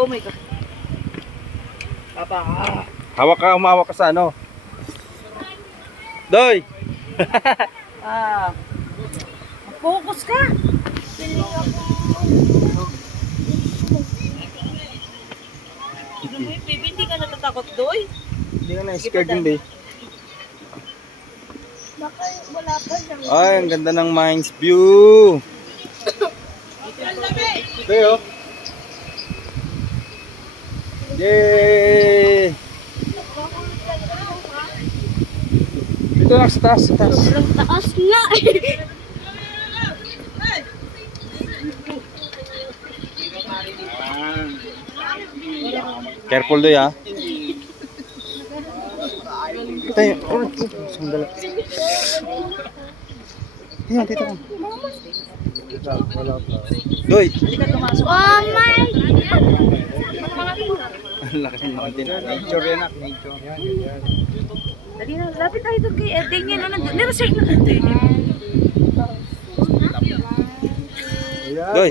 Oh my God. Papa. Humawak ka sa ano. Doy! Focus ka. Baby, hindi ka natatakot, Doy? Hindi ka na-scared hindi. Baka wala pa siyang... Ay, ang ganda ng Mines View. Ito yun. Yay! Ito lang sa taas, sa taas. Sobrang taas nga eh. Careful doy ha. Tayo. Sandali. Yan, dito ka. Doy. Oh my! Ang laki ng mountain. Nature yan, nature. Dali na, lapit tayo doon kay Erding yan. Nandun, nila sir na natin. Doy.